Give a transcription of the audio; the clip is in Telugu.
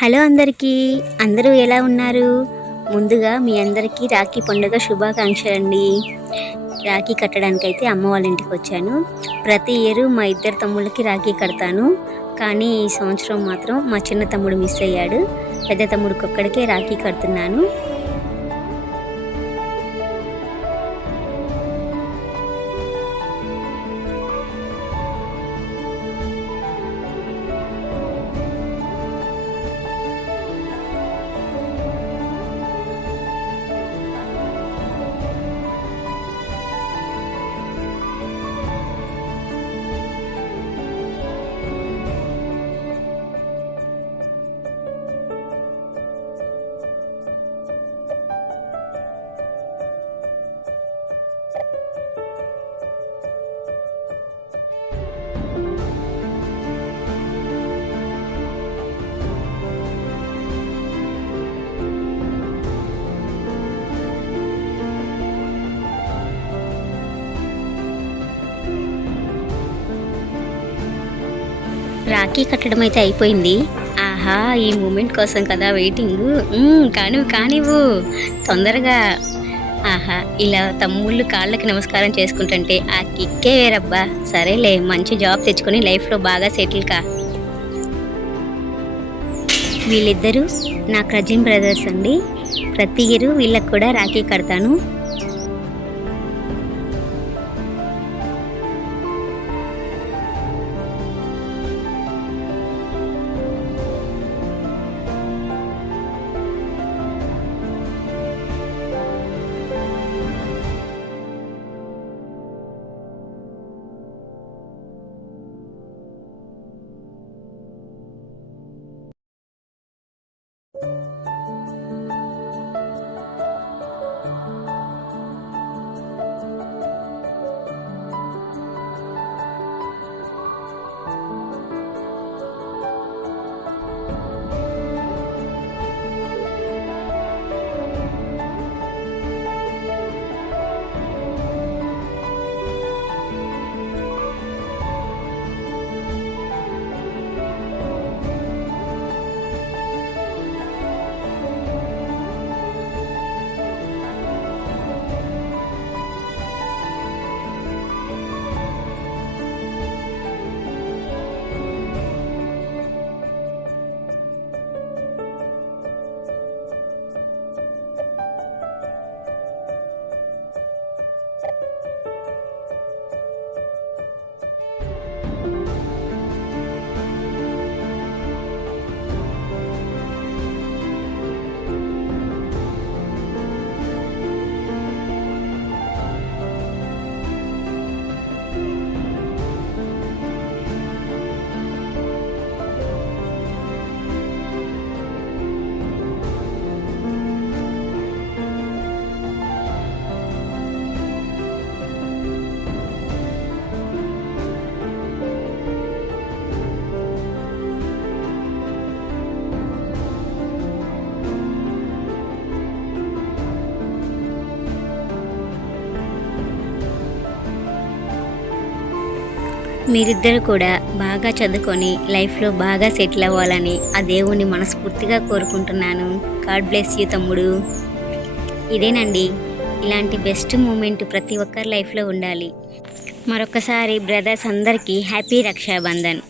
హలో అందరికీ, అందరూ ఎలా ఉన్నారు? ముందుగా మీ అందరికీ రాఖీ పండుగ శుభాకాంక్షలండి. రాఖీ కట్టడానికైతే అమ్మ వాళ్ళ ఇంటికి వచ్చాను. ప్రతి ఇయర్ మా ఇద్దరు తమ్ముళ్ళకి రాఖీ కడతాను. కానీ ఈ సంవత్సరం మాత్రం మా చిన్న తమ్ముడు మిస్ అయ్యాడు. పెద్ద తమ్ముడికి ఒక్కడికే రాఖీ కడుతున్నాను. రాఖీ కట్టడం అయితే అయిపోయింది. ఆహా, ఈ మూమెంట్ కోసం కదా వెయిటింగ్. కానివ్వు తొందరగా. ఆహా, ఇలా తమ్ముళ్ళు కాళ్ళకి నమస్కారం చేసుకుంటుంటే ఆ కిక్కే వేరబ్బా. సరేలే, మంచి జాబ్ తెచ్చుకొని లైఫ్లో బాగా సెటిల్ కా. వీళ్ళిద్దరూ నా కజిన్ బ్రదర్స్ అండి. ప్రతి ఇయర్ వీళ్ళకి కూడా రాఖీ కడతాను. మీరిద్దరు కూడా బాగా చదువుకొని లైఫ్లో బాగా సెటిల్ అవ్వాలని ఆ దేవుణ్ణి మనస్ఫూర్తిగా కోరుకుంటున్నాను. గాడ్ బ్లెస్ యూ తమ్ముడు. ఇదేనండి, ఇలాంటి బెస్ట్ మూమెంట్ ప్రతి ఒక్కరి లైఫ్లో ఉండాలి. మరొకసారి బ్రదర్స్ అందరికీ హ్యాపీ రక్షాబంధన్.